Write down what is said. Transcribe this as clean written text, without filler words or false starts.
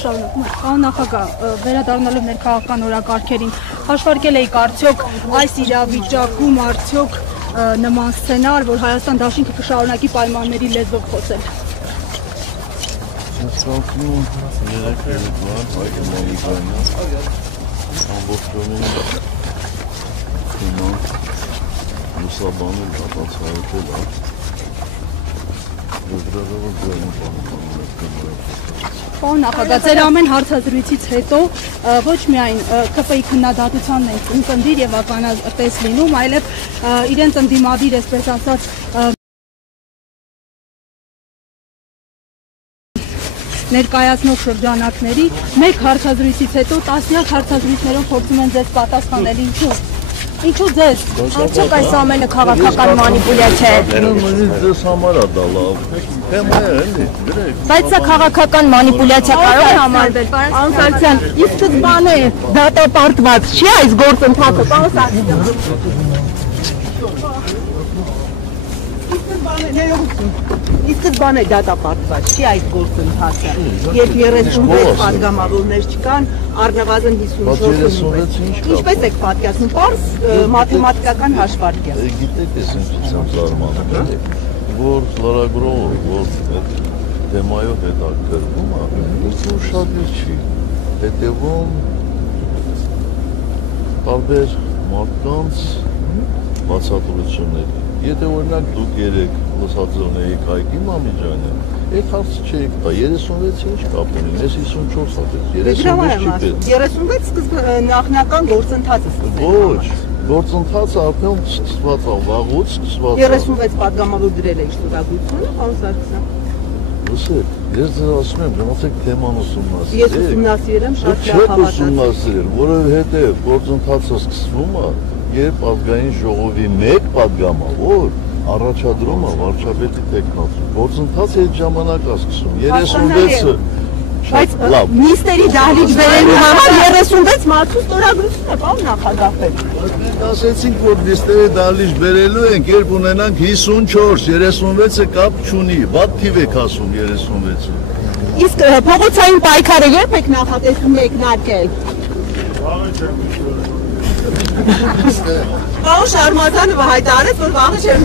Պարոն նախագահ, վերադառնալով ներքաղաքական օրակարգերին, հաշվարկել եք արդյոք այս իրավիճակում արդյոք նման սցենար, որ Հայաստան դաշինքը կշարունակի պայմանների լեզվով խոսել։ Պարոն նախագահ, ձեր ամեն հարցազրույցից հետո ոչ միայն ԿՊ-ի քննադատությանն են ունկնդիր եւ ականատես լինում, այլև իրենց ընդդիմադիր, այսպես ասած, ներկայացնող շրջանակների մեկ հարցազրույցից հետո տասնյակ հարցազրույցներով փորձում են ձեզ պատասխանել, ինչու ձեզ, արդյոք այս ամենը քաղաքական մանիպուլյացիա է։ Ձեզ համար է դա լավ, թեմա է, էլի, գրեք։ Բայց սա քաղաքական մանիպուլյացիա կարող է համարվել, պարոն Սարգսյան, իսկ բանը դատապարտված չի այս գործընթացը, պարոն Սարգսյան։ Իսկ բանը դատապարտված չի այս գործընթացը, երբ 36 պատգամավորներ չկան, առնվազն 54 ինչպես եք պատկերացնում, պարզ մաթեմատիկական հաշվարկ է։ Գիտեք ես ինչիցամ զարմանում է, որ լրագրողը, որ թեմայով հետաքրքրվում է, ինչ-որ շատ չի հետևում տարբեր մարդկանց բացատրությունների։ Եթե օրինակ դուք երեք լսածոն էիք Հայկ Իմամիջյանը, այդ հարցը չէիք տա, 36-ը ինչ կապ ունի, ես 54 հատեց, 36 նախնական գործընթացը Ոչ, գործընթացը արդեն սկսված է, վաղուց սկսված է 36 պատգամավոր դրել է շտուտագությունը, պարոն Սարգսյան։ Լսեք, ես ձեզ ասում եմ, գնացեք թեման ուսումնասիրեք։ Ես ուսումնասիրել եմ, շատ լավ հավատացել։ Չեք ուսումնասիրել, որովհետև գործընթացը սկսվում է, երբ ազգային ժողովի մեկ պատգամավոր առաջադրում է վարչապետի տեխնացու։ Գործընթացը այդ ժամանակ է սկսում, 36-ը Բայց նիստերի դահլիճ բերելու համար 36 մարդու ստորագրություն է, պարոն նախագահ։ Մենք ասեցինք, որ նիստերի դահլիճ բերելու ենք, երբ ունենանք 54, 36-ը կապ չունի, վատ թիվ եք ասում 36-ը։ Իսկ փողոցային պայքարը երբ եք նախատեսում մեկնարկել։ Պարոն Շարմազանովը հայտարարեց, որ վաղը չէր